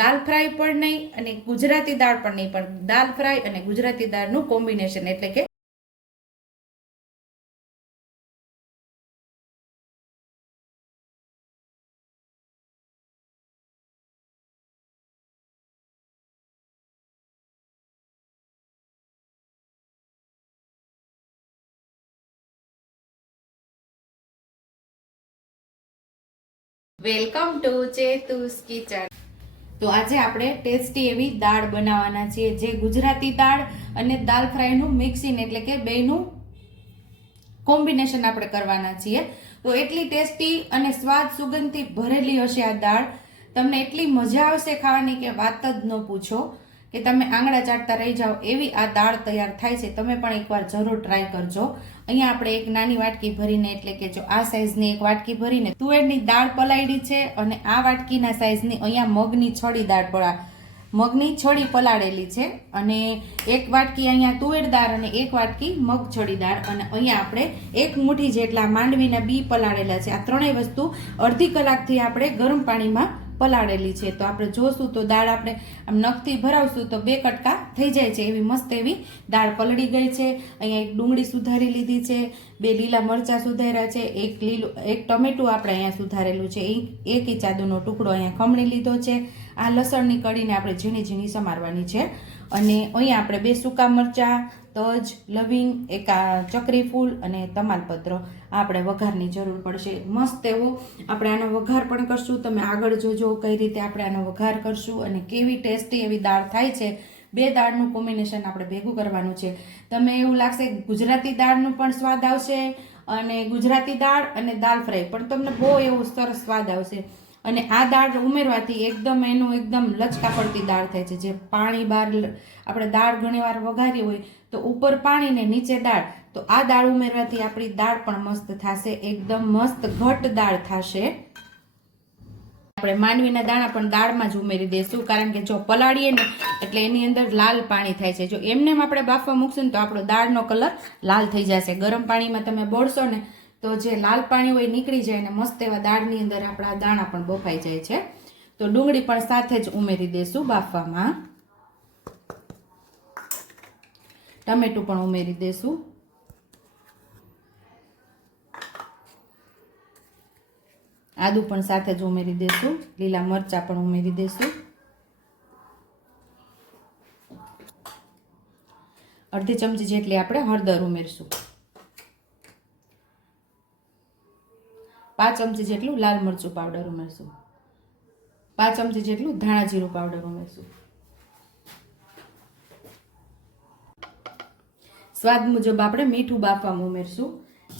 દાલ fry પણ નહીં અને ગુજરાતી દાળ પણ નહીં, પણ દાલ ફ્રાય અને ગુજરાતી દાળનું કોમ્બિનેશન એટલે કે વેલકમ ટુ ચેતુસ કિચન. તો આજે આપણે ટેસ્ટી એવી દાળ બનાવવાના છીએ. જે ગુજરાતી દાળ અને દાલ ફ્રાયનું મિક્સિંગ એટલે કે બેયનું કોમ્બિનેશન આપણે કરવાના છીએ. તો એટલી ટેસ્ટી અને સ્વાદ સુગંધથી ભરેલી હશે આ દાળ. તમને એટલી મજા આવશે ખાવાની કે વાત જ ન પૂછો કે તમે આંગળા ચાટતા રહી જાઓ એવી આ દાળ તૈયાર થાય છે. તમે પણ એકવાર જરૂર ટ્રાય કરજો. અહીંયા આપણે એક નાની વાટકી ભરીને, એટલે કે જો આ સાઈઝની એક વાટકી ભરીને, તુવેરની દાળ પલાળી છે અને આ વાટકીના સાઈઝની અહીંયા મગની છડી દાળ પડા મગની છડી પલાળેલી છે અને એક વાટકી અહીંયા તુવેર દાળ અને એક વાટકી મગ છડી દાળ અને અહીંયા આપણે એક મુઠ્ઠી જેટલા માંડવીના બી પલાળેલા છે. આ ત્રણેય વસ્તુ અડધી કલાકથી આપણે ગરમ પાણીમાં પલાળેલી છે. તો આપણે જોશું તો દાળ આપણે આમ નખથી ભરાવશું તો બે કટકા થઈ જાય છે. એવી મસ્ત એવી દાળ પલળી ગઈ છે. અહીંયા એક ડુંગળી સુધારી લીધી છે. બે લીલા મરચાં સુધાર્યા છે. એક લીલું, એક ટમેટું આપણે અહીંયા સુધારેલું છે. એક ઇંચ આદુનો ટુકડો અહીંયા ખમણી લીધો છે. આ લસણની કડીને આપણે ઝીણી ઝીણી સમારવાની છે. અને અહીંયા આપણે બે સૂકા મરચાં, તજ, લવિંગ, એક ચકરી ફૂલ અને તમાલપત્ર. આપણે વઘારની જરૂર પડશે. મસ્ત એવો. આપણે આનો વઘાર પણ કરશું. તમે આગળ જોજો કઈ રીતે આપણે આનો વઘાર કરશું અને કેવી ટેસ્ટી એવી દાળ થાય છે. બે દાળનું કોમ્બિનેશન આપણે ભેગું કરવાનું છે. તમે એવું લાગશે ગુજરાતી દાળનું પણ સ્વાદ આવશે અને ગુજરાતી દાળ અને દાળ ફ્રાય. પણ તમને બહુ એવો સરસ સ્વાદ આવશે. અને આ દાળ ઉમેરવાથી એકદમ એનું એકદમ લચકા પડતી દાળ થાય છે. જે પાણી બહાર આપણે દાળ ઘણીવાર વઘારી હોય તો ઉપર પાણી ને નીચે દાળ, તો આ દાળ ઉમેરવાથી આપણી દાળ પણ મસ્ત થશે, એકદમ મસ્ત ઘટ દાળ થશે. આપણે માંડવીના દાણા પણ દાળમાં જ ઉમેરી દઈશું, કારણ કે જો પલાળીએ ને એટલે એની અંદર લાલ પાણી થાય છે. જો એમને આપણે બાફવા મૂકશું ને તો આપણો દાળનો કલર લાલ થઈ જશે. ગરમ પાણીમાં તમે બોળશો ને તો જે લાલ પાણી હોય નીકળી જાય ને મસ્ત એવા દાળની અંદર આપણા દાણા પણ બફાઈ જાય છે. તો ડુંગળી પણ સાથે જ ઉમેરી દઈશું બાફવામાં. ટમેટું પણ ઉમેરી દઈશું આદુ પણ સાથે જ ઉમેરી દઈશું લીલા મરચાં પણ ઉમેરી દઈશું અડધી ચમચી જેટલી આપણે હળદર ઉમેરશું. પાંચ ચમચી જેટલું લાલ મરચું પાવડર ઉમેરશું. પાંચ ચમચી જેટલું ધાણા જીરું પાવડર ઉમેરશું. સ્વાદ મુજબ આપણે મીઠું બાફવામાં ઉમેરશું.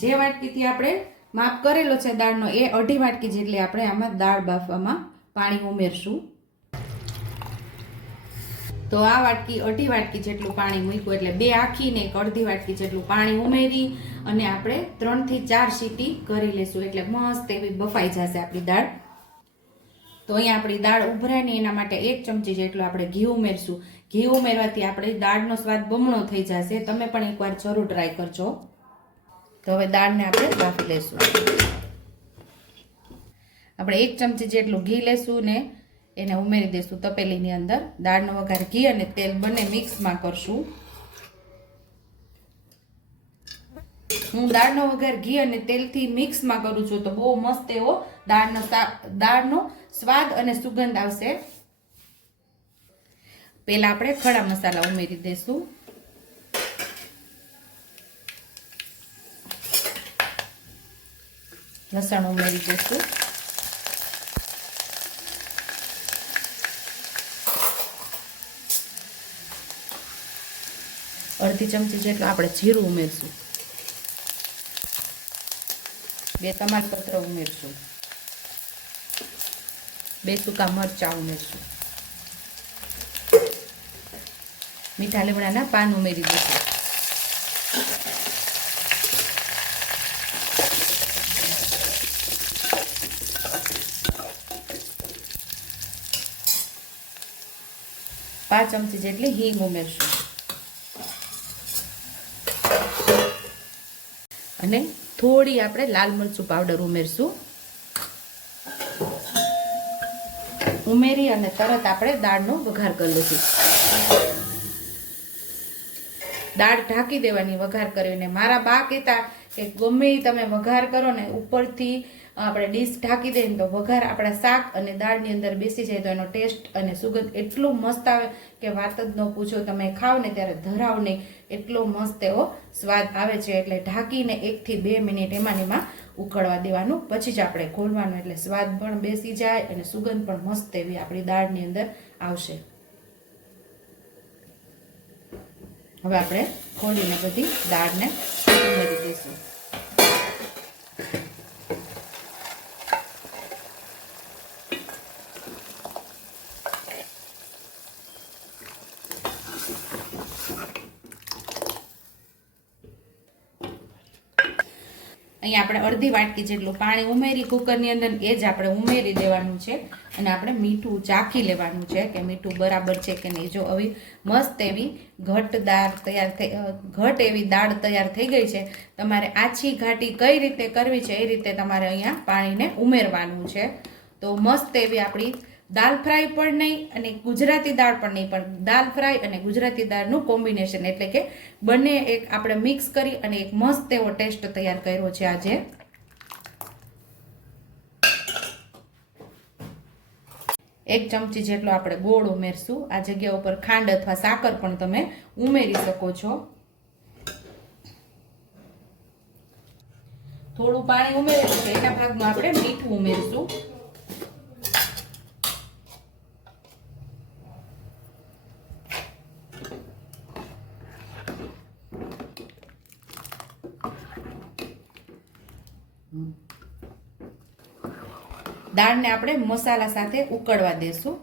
જે વાટકીથી આપણે માપ કરેલો છે દાળનો એ અઢી વાટકી જેટલી આપણે આમાં દાળ બાફવામાં પાણી ઉમેરશું. તો આ વાટકી, અઢી વાટકી જેટલું પાણી મૂક્યું એટલે બે આખીને એક અડધી વાટકી જેટલું પાણી ઉમેરી અને આપણે ત્રણથી ચાર સીટી કરી લેશું. એટલે મસ્ત એવી બફાઈ જશે આપણી દાળ. તો અહીંયા આપણી દાળ ઉભરાય ને એના માટે એક ચમચી જેટલું આપણે ઘી ઉમેરશું. ઘી ઉમેરવાથી આપણી દાળનો સ્વાદ બમણો થઈ જશે. તમે પણ એકવાર જરૂર ટ્રાય કરજો. તો હવે દાળને આપણે બાફી લેશું. આપણે એક ચમચી જેટલું ઘી લેશું ને એને ઉમેરી દઈશું તપેલીની અંદર. દાળનો વઘાર ઘી અને તેલ બંને મિક્સમાં કરશું. હું દાળનો વઘાર ઘી અને તેલથી મિક્સમાં કરું છું. તો બહુ મસ્ત એવો દાળનો દાળનો સ્વાદ અને સુગંધ આવશે. પહેલાં આપણે ખડા મસાલા ઉમેરી દઈશું લસણ ઉમેરી દઈશું અડધી ચમચી જેટલું આપણે જીરું ઉમેરશું. બે તમાલપત્ર ઉમેરશું. બે સૂકા મરચાં ઉમેરશું. મીઠા લીમડાના પાન ઉમેરી દઈશું. પાંચ ચમચી જેટલી હિંગ ઉમેરશું. અને થોડી આપણે લાલ મરચું પાવડર ઉમેરશું. ઉમેરી અને તરત આપણે દાળનો વઘાર કરી લઈશું. દાળ ઢાંકી દેવાની, વઘાર કરીને. મારા બા કહેતા કે ગમે તમે વઘાર કરો ને ઉપરથી આપણે ડીશ ઢાંકી દઈએ તો વઘાર આપણા શાક અને દાળની અંદર બેસી જાય તો એનો ટેસ્ટ અને સુગંધ એટલો મસ્ત આવે કે વાત જ ન પૂછો તમે ખાવ ને ત્યારે ધરાવ નહીં. એટલો મસ્ત એવો સ્વાદ આવે છે એટલે ઢાંકીને એકથી બે મિનિટ એમાં એમાં ઉકળવા દેવાનું. પછી જ આપણે ખોલવાનું એટલે સ્વાદ પણ બેસી જાય અને સુગંધ પણ મસ્ત એવી આપણી દાળની અંદર આવશે. હવે આપણે ખોલીને બધી દાળને ઉમેરી દઈશું અહીંયા આપણે અડધી વાટકી જેટલું પાણી ઉમેરી કુકરની અંદર એ જ આપણે ઉમેરી દેવાનું છે અને આપણે મીઠું ચાખી લેવાનું છે કે મીઠું બરાબર છે કે નહીં. જો આવી મસ્ત એવી ઘટ દાળ તૈયાર થઈ ઘટ એવી દાળ તૈયાર થઈ ગઈ છે, તમારે આછી ઘાટી કઈ રીતે કરવી છે એ રીતે તમારે અહીંયા પાણીને ઉમેરવાનું છે. તો મસ્ત એવી આપણી દાલ ફ્રાય પણ નહીં અને ગુજરાતી દાળ પણ નહીં, પણ દાલ ફ્રાય અને ગુજરાતી દાળનું કોમ્બિનેશન એટલે કે બંને એક આપણે મિક્સ કરી અને એક મસ્ત એવો ટેસ્ટ તૈયાર કર્યો છે આજે. એક ચમચી જેટલો આપણે ગોળ ઉમેરશું. આ જગ્યા ઉપર ખાંડ અથવા સાકર પણ તમે ઉમેરી શકો છો. થોડું પાણી ઉમેરેલું છે એના ભાગમાં આપણે મીઠું ઉમેરશું. દાળને આપણે મસાલા સાથે ઉકળવા દેશું.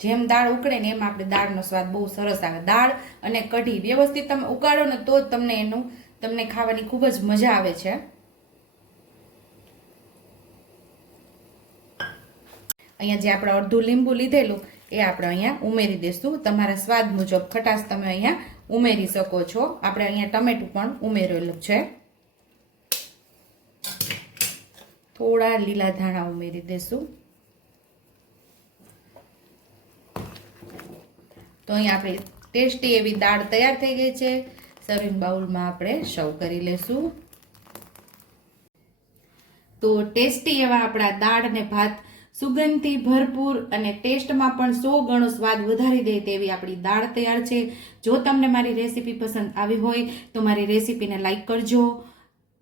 જેમ દાળ ઉકળે ને એમ આપણે દાળનો સ્વાદ બહુ સરસ આવે. દાળ અને કઢી વ્યવસ્થિત તમે ઉકાળો ને તો જ તમને એનું, તમને ખાવાની ખૂબ જ મજા આવે છે. અહીંયા જે આપણે અડધું લીંબુ લીધેલું, એ આપણે અહીંયા ઉમેરી દઈશું તમારા સ્વાદ મુજબ ખટાશ તમે અહીંયા ઉમેરી શકો છો. આપણે અહીંયા ટમેટું પણ ઉમેરેલું છે. થોડા લીલા ધાણા ઉમેરી દેશું. તો અહીં આપણી ટેસ્ટી એવી દાળ તૈયાર થઈ ગઈ છે. સર્વિંગ બાઉલમાં આપણે સર્વ કરી લેશું. તો ટેસ્ટી એવા આપણા દાળ અને ભાત સુગંધથી ભરપૂર અને ટેસ્ટમાં પણ સો ગણો સ્વાદ વધારી દે તેવી આપણી દાળ તૈયાર છે. જો તમને મારી રેસીપી પસંદ આવી હોય તો મારી રેસીપીને લાઇક કરજો.